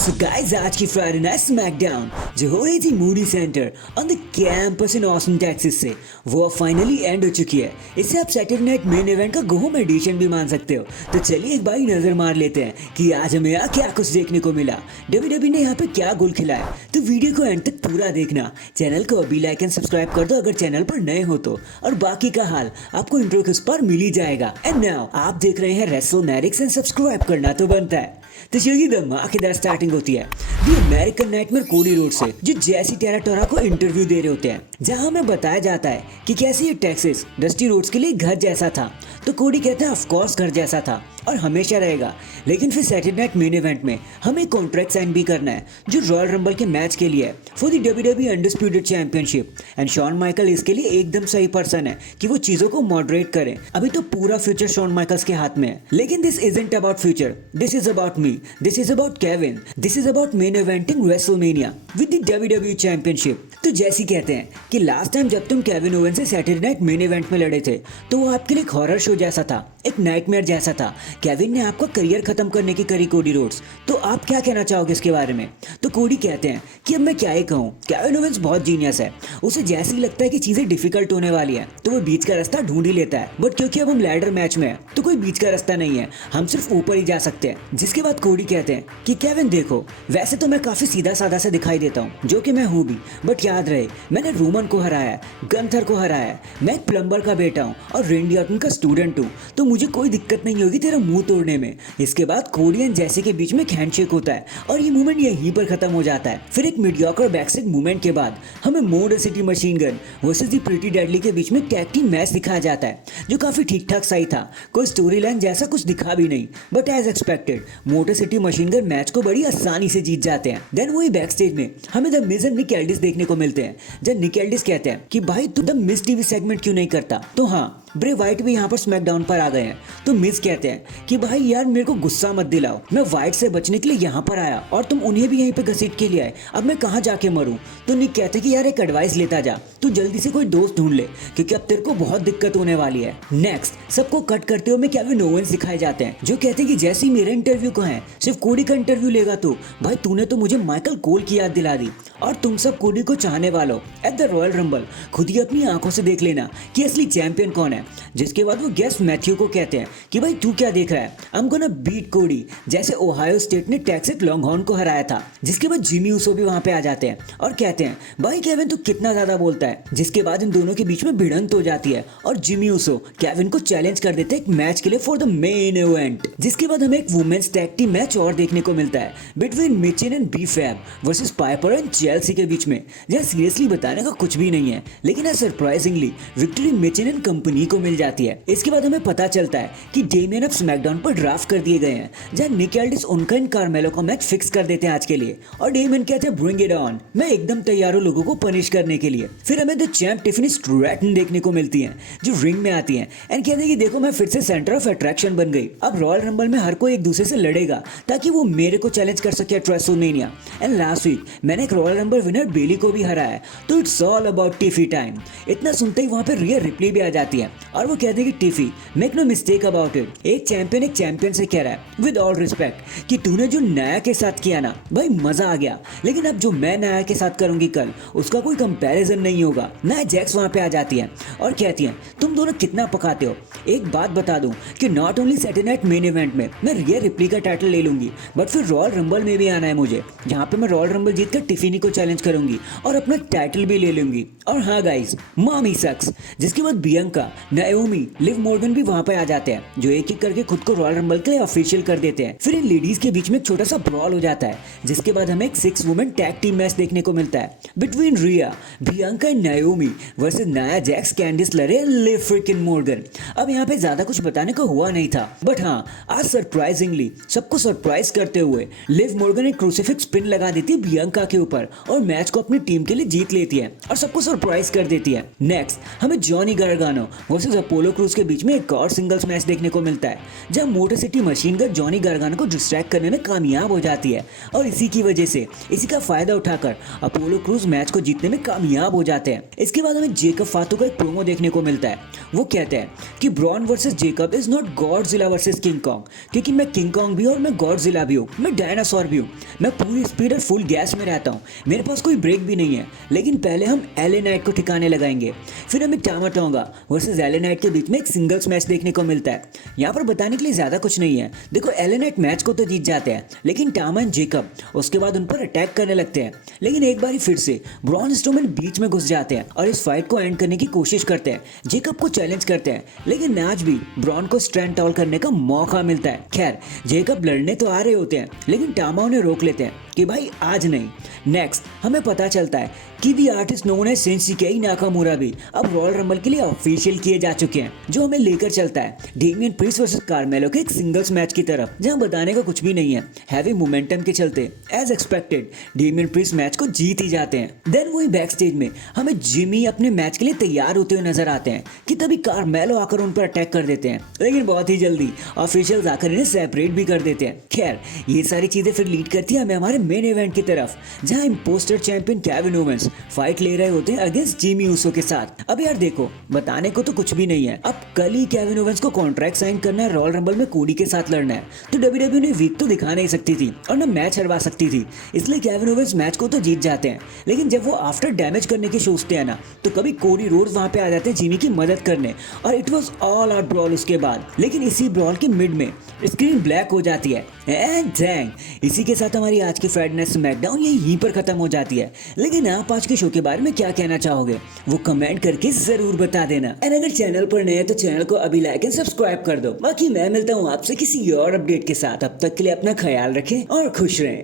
So guys, आज की Friday night SmackDown जो हो रही थी Moody centre on the campus in Austin Texas से वो अब फाइनली एंड हो चुकी है। इसे आप सैटरडे नाइट मेन इवेंट का गोम एडिशन भी मान सकते हो। तो चलिए एक बार नजर मार लेते हैं कि आज हमें यहाँ क्या कुछ देखने को मिला, डब्ल्यूडब्ल्यूई ने यहाँ पे क्या गोल खिलाया। तो वीडियो को एंड तक पूरा देखना। चैनल को अभी लाइक एंड सब्सक्राइब कर दो अगर चैनल पर नए हो तो, और बाकी का हाल आपको इंट्रो के उस पर मिल ही जाएगा। एंड नाउ आप देख रहे हैं रेसलमैनिक्स एंड सब्सक्राइब करना तो बनता है। तो चलिए धमाकेदार स्टार्टिंग होती है दी अमेरिकन नाइटमेयर कोडी रोड से, जो जेसी टेराटोरा को इंटरव्यू दे रहे होते हैं, जहां हमें बताया जाता है कि कैसे ये टेक्सास डस्टी रोड्स के लिए घर जैसा था। तो कोडी कहते हैं ऑफ कोर्स घर जैसा था और हमेशा रहेगा, लेकिन फिर सैटरडे नाइट मेन इवेंट में हमें कॉन्ट्रैक्ट साइन भी करना है जो रॉयल रंबल के मैच के लिए है for the WWE undisputed championship. And Shawn Michael इसके लिए एकदम सही पर्सन है कि वो चीजों को मॉडरेट करे। अभी तो पूरा फ्यूचर शॉन माइकल्स के हाथ में है, लेकिन this isn't about future, this is about me, this is about Kevin, this is about main eventing WrestleMania with the WWE championship. तो जैसी कहते हैं कि लास्ट टाइम जब तुम केविन ओवेन से सैटरडे नाइट मेन इवेंट में लड़े थे तो वो आपके लिए एक हॉरर शो जैसा था, एक नाइटमेयर जैसा था। केविन ने आपका करियर खत्म करने की करी कोडी रोड्स। तो आप क्या कहना चाहोगे इसके बारे में? तो कोडी कहते हैं कि अब मैं क्या ही कहूँ, केविन ओवेंस बहुत जीनियस है। उसे जैसे ही लगता है कि चीजें डिफिकल्ट होने वाली है तो वो बीच का रास्ता ढूंढ ही लेता है, बट क्योंकि अब हम लैडर मैच में है तो कोई बीच का रास्ता नहीं है, हम सिर्फ ऊपर ही जा सकते हैं। जिसके बाद कोडी कहते हैं कि केविन देखो, वैसे तो मैं काफी सीधा साधा सा दिखाई देता हूँ, जो कि मैं हूँ भी, बट याद रहे मैंने रोमन को हराया, गंथर को हराया, मैं एक प्लम्बर का बेटा हूँ और रेंडी ऑर्टन का स्टूडेंट हूँ, तो मुझे कोई दिक्कत नहीं होगी तेरा मुंह तोड़ने में। इसके बाद कोडी एंड जैसी के बीच में एक हैंडशेक होता है और ये मूवमेंट यहीं पर खत्म हो जाता है। फिर एक मीडियोकर बैकस्टेज मूवमेंट के बाद हमें motor city machine gun versus दी प्रीटी डेडली के बीच में टैग टीम मैच दिखाया जाता है, जो काफी ठीक ठाक सही था। कोई स्टोरी लाइन जैसा कुछ दिखा भी नहीं, but as expected motor city machine gun match को बड़ी आसानी से जीत जाते हैं। देन वही बैकस्टेज में हमें the Miz and Nick Aldis देखने को मिलते हैं, जब निक एल्डिस कहते हैं कि भाई तू द मिज टीवी सेगमेंट क्यों नहीं करता। तो हाँ, ब्रे वाइट भी यहाँ पर स्मैकडाउन पर आ गए हैं। तो मिज कहते हैं कि भाई यार मेरे को गुस्सा मत दिलाओ, मैं वाइट से बचने के लिए यहाँ पर आया और तुम उन्हें भी यहीं पे घसीट के लिए आए, अब मैं कहाँ जाके मरूं। तो निक कहते हैं कि यार एक एडवाइस लेता जा, तू जल्दी से कोई दोस्त ढूंढ ले क्योंकि अब तेरे को बहुत दिक्कत होने वाली है। नेक्स्ट सबको कट करते हुए केविन ओवेंस दिखाए जाते हैं, जो कहते हैं कि जैसे ही मेरे इंटरव्यू को है सिर्फ कोडी का इंटरव्यू लेगा तो भाई तूने तो मुझे माइकल कोल की याद दिला दी, और तुम सब कोडी को चाहने वालों एट द रॉयल रंबल खुद ही अपनी आंखों से देख लेना कि असली चैंपियन कौन है। जिसके बाद वो गेस्ट मैथ्यू को कहते हैं कि भाई तू क्या देख रहा है, आई एम गोना बीट कोडी, जैसे ओहायो स्टेट ने टेक्सास लॉन्गहॉर्न को हराया था। जिसके बाद जिमी ऊसो भी वहां पे आ जाते हैं और कहते हैं भाई केविन तू कितना ज्यादा बोलता है। जिसके बाद इन दोनों के बीच में भिड़ंत हो जाती है और जिमी ऊसो केविन को चैलेंज कर देते हैं एक मैच के लिए फॉर द मेन इवेंट। जिसके बाद हमें एक वुमेन्स टैग टीम मैच और देखने को मिलता है between Michin and B Fab versus Piper and Chelsea के बीच में, जहाँ सीरियसली बताने का कुछ भी नहीं है, लेकिन सरप्राइजिंगली विक्ट्री मिचिन एंड कंपनी को मिल जाती है। इसके बाद हमें पता चलता है कि डेमियन अब स्मैकडाउन पर ड्राफ्ट कर दिए गए हैं, जहां निक एल्डिस उनका इन कार्मेलो का मैच फिक्स कर देते हैं आज के लिए, और डेमियन कहते हैं ब्रिंग इट ऑन, मैं एकदम तैयार हूं लोगों को पनिश करने के लिए। फिर हमें द चैंप टिफनी स्ट्रैटन देखने को मिलती हैं, जो रिंग में आती हैं एंड कहते हैं कि देखो मैं फिर से सेंटर ऑफ अट्रैक्शन बन गई, अब रॉयल रंबल में हर कोई एक दूसरे से लड़ेगा ताकि वो मेरे को चैलेंज कर सके at WrestleMania. And last week मैंने एक रॉयल रंबल विनर बेली को भी हराया, तो इट्स ऑल अबाउट टिफी टाइम। इतना सुनते ही वहां पर रिया रिप्ले भी आ जाती है और वो कहते हैं कि Tiffy make no mistake about it, एक चैंपियन से कह रहा है विद ऑल रिस्पेक्ट कि तूने जो नया के साथ किया ना भाई मजा आ गया, लेकिन अब जो मैं नया के साथ करूंगी कल उसका कोई कंपैरिजन नहीं होगा। नया जैक्स वहां पे आ जाती है और कहती है तुम दोनों कितना पकाते हो। एक बात बता दूं कि not only Saturday night main event में मैं रिया रिप्ली का टाइटल ले लूंगी, बट फिर रॉयल रंबल में भी आना है मुझे, जहां पे मैं रॉयल रंबल जीतकर टिफिनी को चैलेंज करूंगी और अपना टाइटल भी ले लूंगी। और हाँ गाइस, मॉमी सक्स। जिसके बाद बियंका, नाओमी, लिव मॉर्गन भी वहां पे आ जाते हैं, जो एक एक करके खुद को रॉयल रंबल के लिए ऑफिशियल कर देते हैं। फिर इन लेडीज के बीच में एक छोटा सा ब्रॉल हो जाता है, जिसके बाद हमें एक 6 वुमेन टैग टीम मैच देखने को मिलता है between Rhea, Bianca and Naomi versus Nia Jax, Candice LeRae, Liv freakin Morgan. अब यहाँ पे ज्यादा कुछ बताने को हुआ नहीं था, बट हाँ आज सरप्राइजिंगली सबको सरप्राइज करते हुए लिव मॉर्गन एक क्रूसिफिक्स पिन लगा देती है बियंका के ऊपर और मैच को अपनी टीम के लिए जीत लेती है और सबको सरप्राइज कर देती है। नेक्स्ट हमें Johnny Gargano versus Apollo Crews के बीच में एक और सिंगल्स मैच देखने को मिलता है, जहां motor city machine gun Johnny Gargano को डिस्ट्रैक्ट करने में कामयाब हो जाती है और इसी की वजह से इसी का फायदा उठाकर अपोलो क्रूज मैच को जीतने में कामयाब हो जाते हैं। इसके बाद हमें जेकब फातू का एक प्रोमो देखने को मिलता है। वो कहते हैं कि Braun versus Jacob is not Godzilla versus King Kong, क्योंकि मैं किंग कॉन्ग भी हूं और मैं गॉडजिला भी हूँ, मैं डायनासोर भी हूँ, मैं पूरी स्पीड और फुल गैस में रहता हूँ, मेरे पास कोई ब्रेक भी नहीं है। लेकिन पहले हम एले नाइट को ठिकाने लगाएंगे। फिर हमें टामा टोंगा वर्सेस एले नाइट के बीच में एक सिंगल्स मैच देखने को मिलता है। यहाँ पर बताने के लिए ज्यादा कुछ नहीं है। देखो, एले नाइट मैच को तो जीत जाते हैं, लेकिन टामा एंड जेकब उसके बाद उन पर अटैक करने लगते हैं। लेकिन एक बार फिर से ब्रॉन स्ट्रोमैन बीच में घुस जाते हैं और इस फाइट को एंड करने की कोशिश करते हैं, जेकब को चैलेंज करते हैं, लेकिन आज भी ब्रॉन को स्ट्रेंथ टॉल करने का मौका मिलता है। खैर, जेकब लड़ने तो आ रहे होते हैं, लेकिन टामा उन्हें रोक लेते हैं कि भाई आज नहीं। नेक्स्ट हमें पता चलता है कि दी आर्टिस्ट नोन है शिंसुके नाकामुरा भी अब रॉयल रंबल के लिए ऑफिशियल किए जा चुके हैं, जो हमें लेकर चलता है डेमियन प्रीस्ट वर्सेस कार्मेलो के एक सिंगल्स मैच की तरफ, जहां बताने का कुछ भी नहीं है। हैवी मोमेंटम के चलते as expected Damian Priest match को जीत ही जाते हैं। देन वही बैक स्टेज में हमें जिमी अपने मैच के लिए तैयार होते हुए नजर आते हैं कि तभी कार्मेलो आकर उन पर अटैक कर देते हैं, लेकिन बहुत ही जल्दी ऑफिशियल्स आकर इन्हें सेपरेट भी कर देते हैं। खैर, ये सारी चीजें फिर लीड करती है हमें हमारे मेन इवेंट की तरफ, जहां impostor champion Kevin Owens fight ले रहे होते हैं अगेंस्ट जिमी ऊसो के साथ। अब यार देखो, बताने को तो कुछ भी नहीं है। अब कल ही केविन ओवेंस को कॉन्ट्रैक्ट साइन करना है, रॉयल रंबल में कोडी के साथ लड़ना है, तो डब्ल्यूडब्ल्यू ने वीक तो दिखा नहीं सकती थी और ना मैच हरवा सकती थी, इसलिए केविन ओवेंस मैच को तो जीत जाते हैं। लेकिन जब वो आफ्टर डैमेज करने की सोचते हैं ना, तो कभी कोडी रोड्स वहां पे आ जाते हैं जिमी की मदद करने, और it was all out brawl उसके बाद। लेकिन इसी ब्रॉल के मिड में स्क्रीन ब्लैक हो जाती है एंड डैंग, इसी के साथ हमारी आज की फ्राइडे नाइट स्मैकडाउन यहीं पर खत्म हो जाती है। लेकिन आप आज के शो के बारे में क्या कहना चाहोगे, वो कमेंट करके जरूर बता देना। एंड अगर चैनल पर नए हैं तो चैनल को अभी लाइक एंड सब्सक्राइब कर दो। बाकी मैं मिलता हूँ आपसे किसी और अपडेट के साथ, अब तक के लिए अपना ख्याल रखें और खुश रहें।